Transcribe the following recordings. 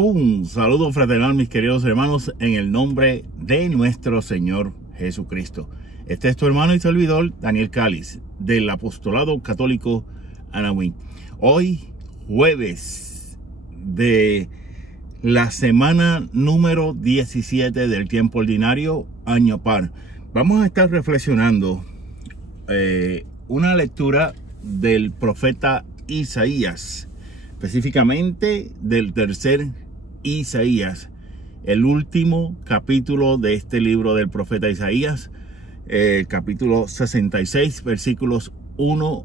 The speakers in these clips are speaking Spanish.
Un saludo fraternal, mis queridos hermanos, en el nombre de nuestro Señor Jesucristo. Este es tu hermano y servidor, Daniel Cáliz, del Apostolado Católico Anahuín. Hoy, jueves de la semana número 17 del tiempo ordinario, año par. Vamos a estar reflexionando una lectura del profeta Isaías, específicamente del tercer Isaías, el último capítulo de este libro del profeta Isaías, capítulo 66, versículos 1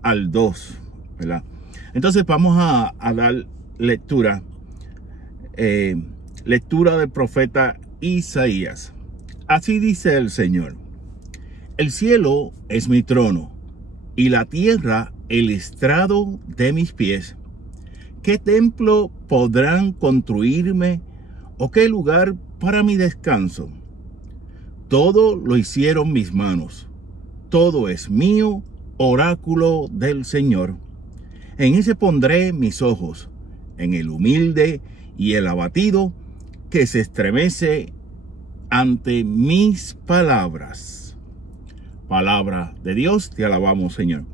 al 2, ¿verdad? Entonces vamos a dar lectura del profeta Isaías. Así dice el Señor: el cielo es mi trono y la tierra el estrado de mis pies. ¿Qué templo podrán construirme o qué lugar para mi descanso? Todo lo hicieron mis manos. Todo es mío, oráculo del Señor. En ese pondré mis ojos, en el humilde y el abatido, que se estremece ante mis palabras. Palabra de Dios, te alabamos, Señor.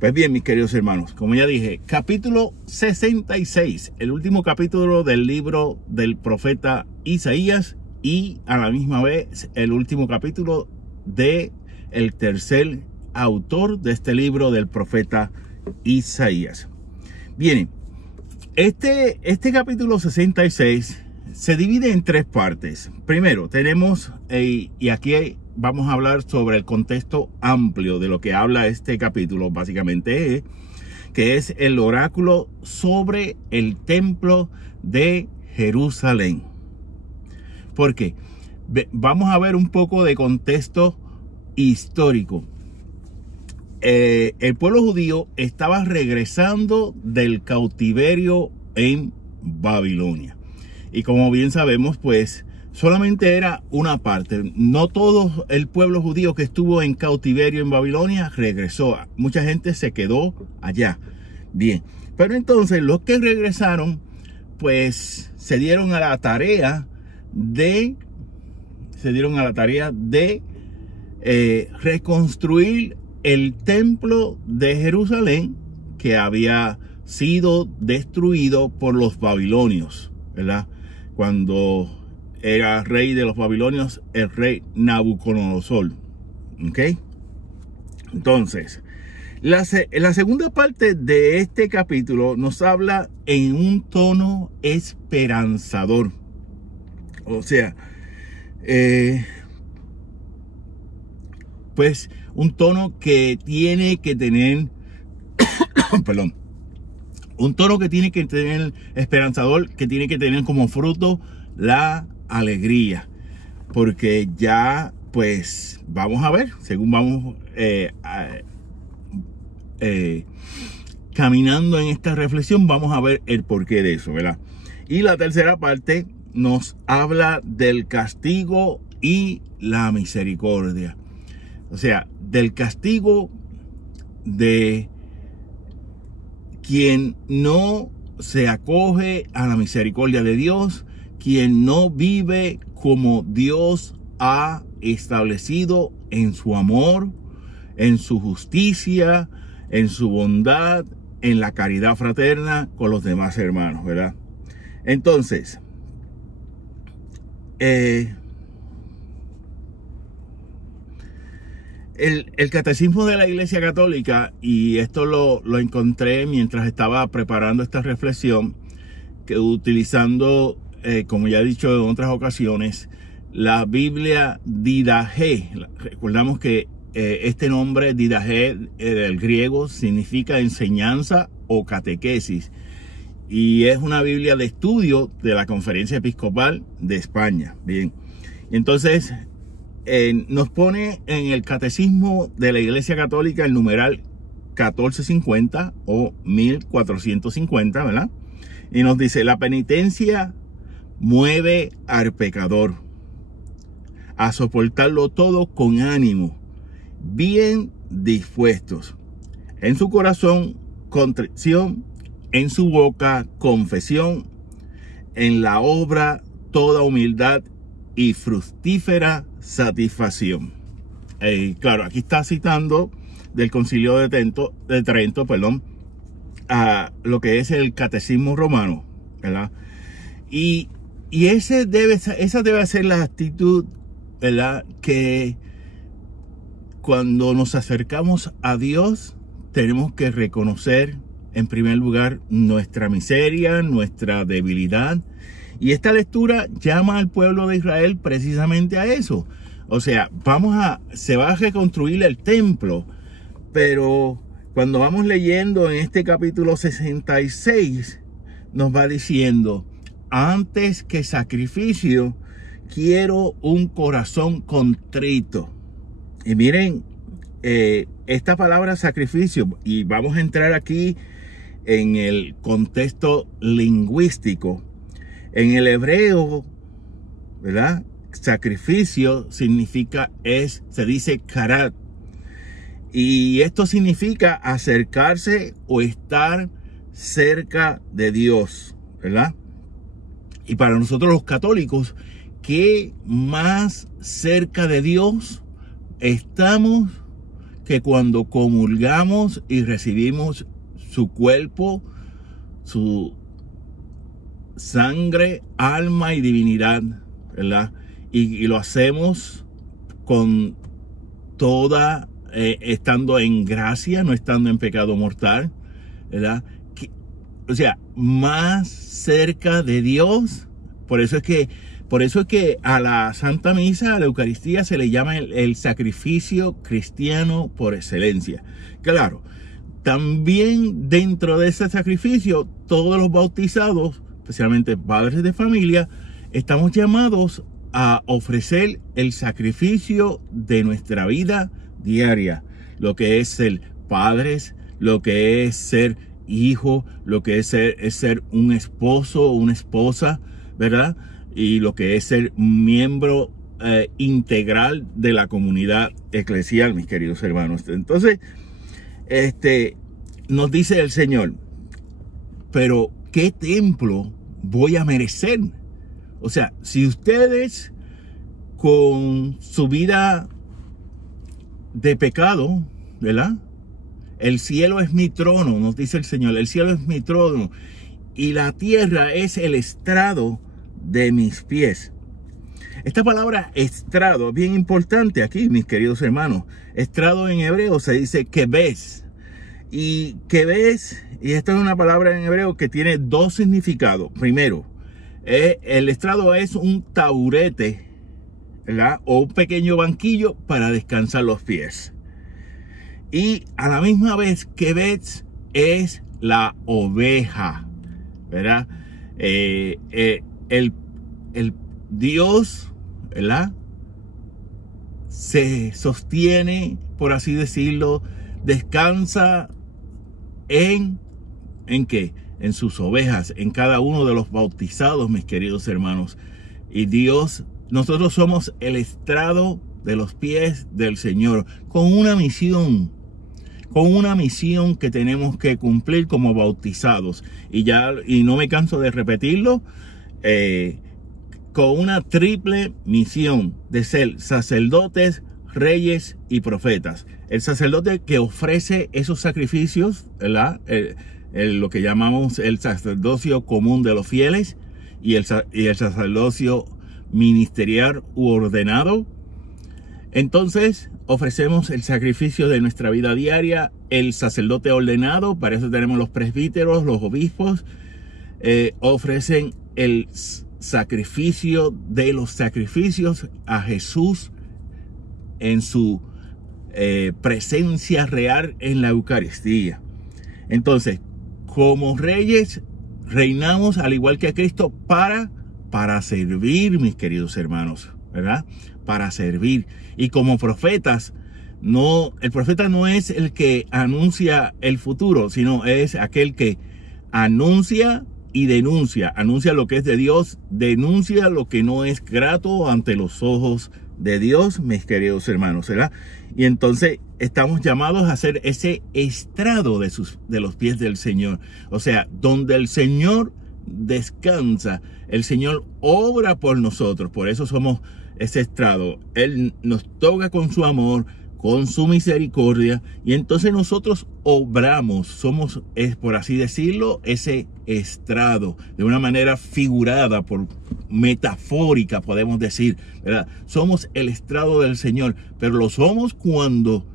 Pues bien, mis queridos hermanos, como ya dije, capítulo 66, el último capítulo del libro del profeta Isaías y a la misma vez el último capítulo de el tercer autor de este libro del profeta Isaías. Bien, este capítulo 66 se divide en tres partes. Primero tenemos, y aquí vamos a hablar sobre el contexto amplio de lo que habla este capítulo, básicamente, que es el oráculo sobre el templo de Jerusalén. Porque vamos a ver un poco de contexto histórico. El pueblo judío estaba regresando del cautiverio en Babilonia. Y como bien sabemos, pues solamente era una parte. No todo el pueblo judío que estuvo en cautiverio en Babilonia regresó. Mucha gente se quedó allá. Bien, pero entonces los que regresaron, pues se dieron a la tarea de reconstruir el templo de Jerusalén, que había sido destruido por los babilonios, ¿verdad? Cuando era rey de los babilonios, el rey Nabucodonosor. ¿Ok? Entonces, la segunda parte de este capítulo nos habla en un tono esperanzador. O sea, pues un tono que tiene que tener, perdón, un tono que tiene que tener esperanzador, que tiene que tener como fruto la alegría, porque ya pues vamos a ver, según vamos caminando en esta reflexión, vamos a ver el porqué de eso, ¿verdad? Y la tercera parte nos habla del castigo y la misericordia, o sea, del castigo de quien no se acoge a la misericordia de Dios, quien no vive como Dios ha establecido en su amor, en su justicia, en su bondad, en la caridad fraterna con los demás hermanos, ¿verdad? Entonces, el catecismo de la Iglesia Católica, y esto lo encontré mientras estaba preparando esta reflexión, que utilizando, como ya he dicho en otras ocasiones, la Biblia Didache. Recordamos que este nombre Didache del griego significa enseñanza o catequesis, y es una Biblia de estudio de la Conferencia Episcopal de España. Bien, entonces nos pone en el catecismo de la Iglesia Católica el numeral 1450 o 1450, ¿verdad? Y nos dice: la penitencia mueve al pecador a soportarlo todo con ánimo, bien dispuestos. En su corazón, contrición; en su boca, confesión; en la obra toda humildad y fructífera satisfacción. Claro, aquí está citando del Concilio de Trento, a lo que es el Catecismo Romano, ¿verdad? Y esa debe ser la actitud, ¿verdad? Que cuando nos acercamos a Dios, tenemos que reconocer, en primer lugar, nuestra miseria, nuestra debilidad. Y esta lectura llama al pueblo de Israel precisamente a eso. O sea, se va a reconstruir el templo, pero cuando vamos leyendo en este capítulo 66, nos va diciendo, antes que sacrificio, quiero un corazón contrito. Y miren, esta palabra sacrificio, y vamos a entrar aquí en el contexto lingüístico. En el hebreo, ¿verdad? Sacrificio significa, se dice karat. Y esto significa acercarse o estar cerca de Dios, ¿verdad? Y para nosotros los católicos, ¿qué más cerca de Dios estamos que cuando comulgamos y recibimos su cuerpo, su sangre, alma y divinidad, ¿verdad? Y lo hacemos con toda, estando en gracia, no estando en pecado mortal, ¿verdad? O sea, más cerca de Dios. Por eso es que a la Santa Misa, a la Eucaristía, se le llama el sacrificio cristiano por excelencia. Claro, también dentro de ese sacrificio, todos los bautizados, especialmente padres de familia, estamos llamados a ofrecer el sacrificio de nuestra vida diaria, lo que es ser padres, lo que es ser hijo, lo que es ser un esposo o una esposa, ¿verdad? Y lo que es ser miembro integral de la comunidad eclesial, mis queridos hermanos. Entonces, nos dice el Señor, pero ¿qué templo voy a merecer? O sea, si ustedes con su vida de pecado, ¿verdad? El cielo es mi trono, nos dice el Señor, el cielo es mi trono y la tierra es el estrado de mis pies. Esta palabra estrado es bien importante aquí, mis queridos hermanos. Estrado en hebreo se dice kebes. Y kebes, y esta es una palabra en hebreo que tiene dos significados. Primero, el estrado es un taburete, ¿verdad? O un pequeño banquillo para descansar los pies. Y a la misma vez, kebes es la oveja, ¿verdad? El Dios, ¿verdad? Se sostiene, por así decirlo, descansa ¿en qué? En sus ovejas, en cada uno de los bautizados, mis queridos hermanos. Y Dios, nosotros somos el estrado de los pies del Señor, con una misión que tenemos que cumplir como bautizados. Y no me canso de repetirlo, con una triple misión de ser sacerdotes, reyes y profetas. El sacerdote que ofrece esos sacrificios, ¿verdad? Lo que llamamos el sacerdocio común de los fieles y el sacerdocio ministerial u ordenado. Entonces ofrecemos el sacrificio de nuestra vida diaria, el sacerdote ordenado, para eso tenemos los presbíteros, los obispos, ofrecen el sacrificio de los sacrificios a Jesús en su presencia real en la Eucaristía. Entonces, como reyes, reinamos al igual que Cristo para servir, mis queridos hermanos, ¿verdad? Para servir. Y como profetas, el profeta no es el que anuncia el futuro, sino es aquel que anuncia y denuncia. Anuncia lo que es de Dios, denuncia lo que no es grato ante los ojos de Dios, mis queridos hermanos, ¿verdad? Y entonces estamos llamados a hacer ese estrado de los pies del Señor. O sea, donde el Señor descansa, el Señor obra por nosotros. Por eso somos ese estrado. Él nos toca con su amor, con su misericordia, y entonces nosotros obramos, somos, por así decirlo, ese estrado, de una manera figurada, por metafórica podemos decir, ¿verdad? Somos el estrado del Señor, pero lo somos cuando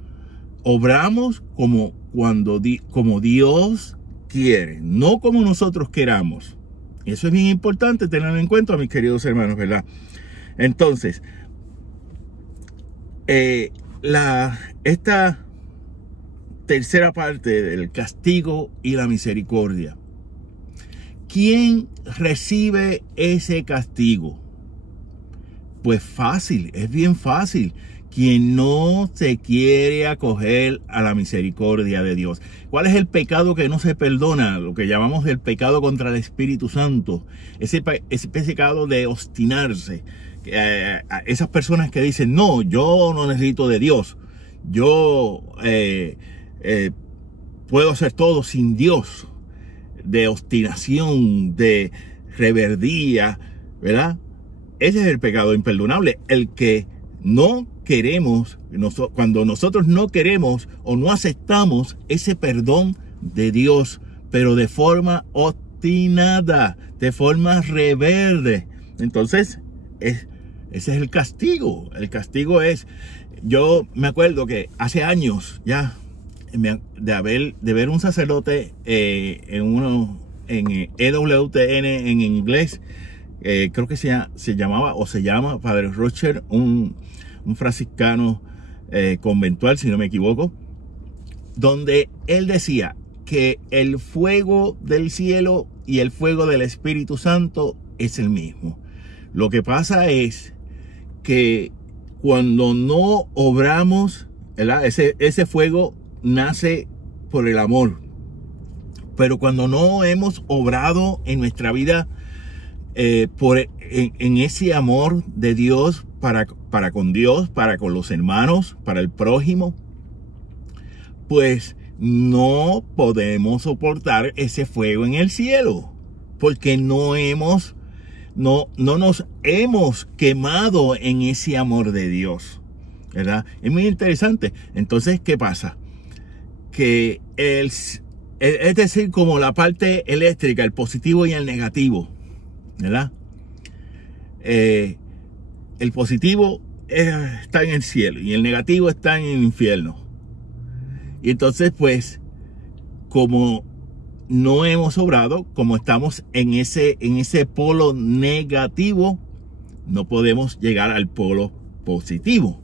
obramos como Dios quiere, no como nosotros queramos. Y eso es bien importante tenerlo en cuenta, mis queridos hermanos, ¿verdad? Entonces, esta tercera parte del castigo y la misericordia. ¿Quién recibe ese castigo? Pues fácil, es bien fácil. Quien no se quiere acoger a la misericordia de Dios. ¿Cuál es el pecado que no se perdona? Lo que llamamos el pecado contra el Espíritu Santo. Ese pecado de obstinarse. Esas personas que dicen, no, yo no necesito de Dios. Yo puedo hacer todo sin Dios. De obstinación, de rebeldía, ¿verdad? Ese es el pecado imperdonable. El que no queremos, cuando nosotros no queremos o no aceptamos ese perdón de Dios, pero de forma obstinada, de forma rebelde. Entonces, ese es el castigo. El castigo es, yo me acuerdo que hace años ya, de ver un sacerdote en EWTN en inglés, creo que se llamaba o se llama Padre Rocher, un franciscano conventual, si no me equivoco, donde él decía que el fuego del cielo y el fuego del Espíritu Santo es el mismo. Lo que pasa es que cuando no obramos, ¿verdad? Ese fuego nace por el amor, pero cuando no hemos obrado en nuestra vida en ese amor de Dios para con Dios, para con los hermanos, para el prójimo, pues no podemos soportar ese fuego en el cielo, porque no nos hemos quemado en ese amor de Dios, ¿verdad? Es muy interesante. Entonces, ¿qué pasa? Que es decir, como la parte eléctrica, el positivo y el negativo, ¿verdad? El positivo está en el cielo y el negativo está en el infierno. Y entonces, pues, como no hemos obrado, como estamos en ese polo negativo, no podemos llegar al polo positivo.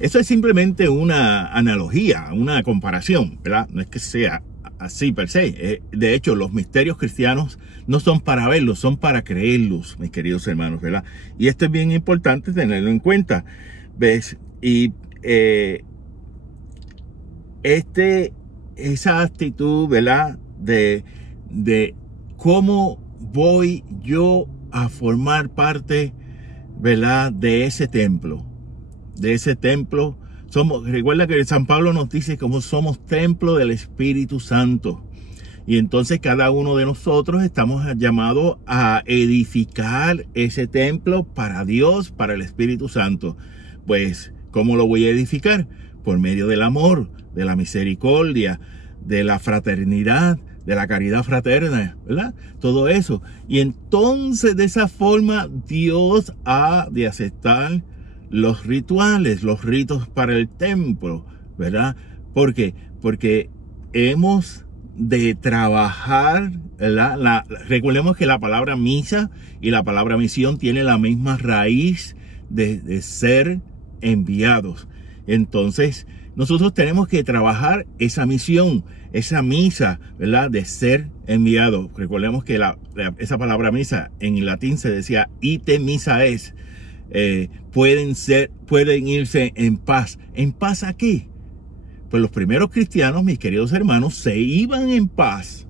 Eso es simplemente una analogía, una comparación, ¿verdad? No es que sea así per se. De hecho, los misterios cristianos no son para verlos, son para creerlos, mis queridos hermanos, ¿verdad? Y esto es bien importante tenerlo en cuenta, ¿ves? Y esa actitud, ¿verdad? De cómo voy yo a formar parte, ¿verdad? De ese templo. Recuerda que San Pablo nos dice cómo somos templo del Espíritu Santo. Y entonces cada uno de nosotros estamos llamados a edificar ese templo para Dios, para el Espíritu Santo. Pues, ¿cómo lo voy a edificar? Por medio del amor, de la misericordia, de la fraternidad, de la caridad fraterna, ¿verdad? Todo eso. Y entonces de esa forma Dios ha de aceptar los rituales, los ritos para el templo, ¿verdad? ¿Por qué? Porque hemos de trabajar, ¿verdad? Recordemos que la palabra misa y la palabra misión tiene la misma raíz de ser enviados. Entonces, nosotros tenemos que trabajar esa misión, esa misa, ¿verdad? De ser enviado. Recordemos que esa palabra misa en latín se decía ite misa es. Pueden irse en paz. ¿En paz a qué? Pues los primeros cristianos, mis queridos hermanos, se iban en paz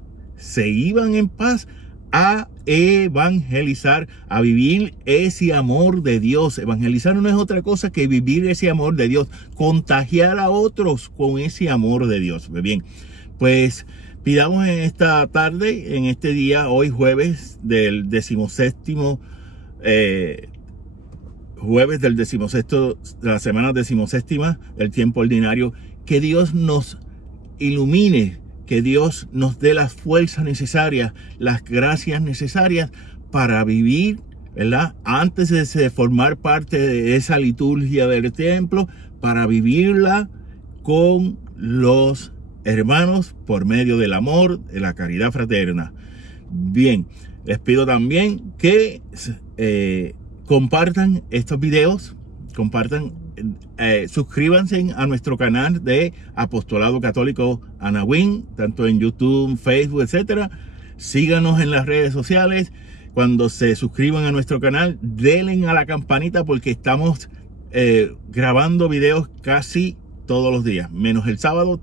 a evangelizar, a vivir ese amor de Dios. Evangelizar no es otra cosa que vivir ese amor de Dios, contagiar a otros con ese amor de Dios. Bien, pues Pidamos en esta tarde, en este día, hoy jueves del 17º, jueves del 16º, de la semana 17ª del tiempo ordinario, que Dios nos ilumine, que Dios nos dé las fuerzas necesarias, las gracias necesarias para vivir, ¿verdad? Antes de formar parte de esa liturgia del templo, para vivirla con los hermanos por medio del amor, de la caridad fraterna. Bien, les pido también que compartan estos videos, suscríbanse a nuestro canal de Apostolado Católico Anahuín, tanto en YouTube, Facebook, etcétera. Síganos en las redes sociales. Cuando se suscriban a nuestro canal, denle a la campanita porque estamos grabando videos casi todos los días, menos el sábado.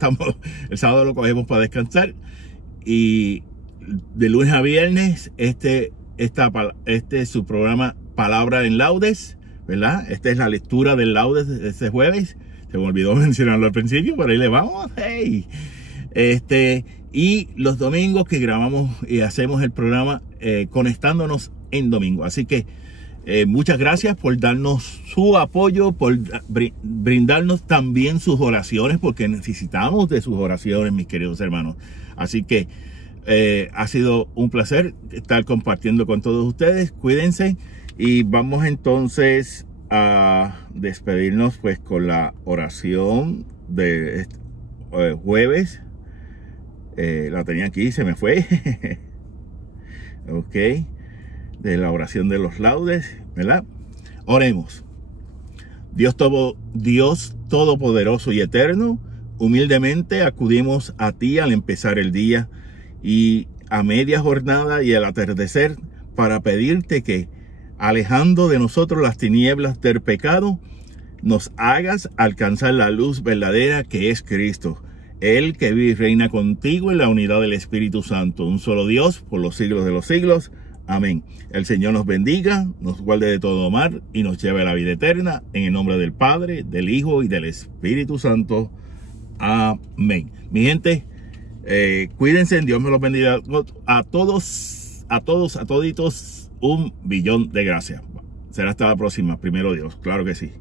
El sábado lo cogemos para descansar, y de lunes a viernes este es su programa Palabra en Laudes, ¿verdad? Esta es la lectura del Laudes de este jueves. Se me olvidó mencionarlo al principio, pero ahí le vamos. Hey. Y los domingos que grabamos y hacemos el programa conectándonos en domingo. Así que muchas gracias por darnos su apoyo, por brindarnos también sus oraciones, porque necesitamos de sus oraciones, mis queridos hermanos. Así que ha sido un placer estar compartiendo con todos ustedes. Cuídense, y vamos entonces a despedirnos pues con la oración de jueves. La tenía aquí, se me fue. Ok, de la oración de los laudes, ¿verdad? Oremos. Dios todopoderoso y eterno, humildemente acudimos a ti al empezar el día y a media jornada y al atardecer, para pedirte que, alejando de nosotros las tinieblas del pecado, nos hagas alcanzar la luz verdadera que es Cristo, Él que vive y reina contigo en la unidad del Espíritu Santo, un solo Dios, por los siglos de los siglos. Amén. El Señor nos bendiga, nos guarde de todo mal y nos lleve a la vida eterna, en el nombre del Padre, del Hijo y del Espíritu Santo. Amén. Mi gente, cuídense, Dios me los bendiga a todos, a toditos, 1 billón de gracias. Será hasta la próxima, primero Dios, claro que sí.